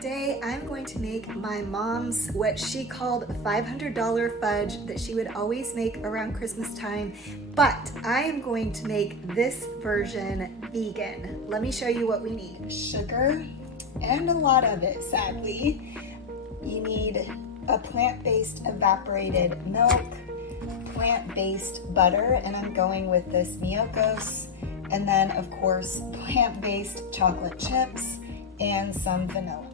Today I'm going to make my mom's what she called $500 fudge that she would always make around Christmas time, but I am going to make this version vegan. Let me show you what we need. Sugar, and a lot of it, sadly. You need a plant-based evaporated milk, plant-based butter, and I'm going with this Miyoko's, and then of course plant-based chocolate chips and some vanilla.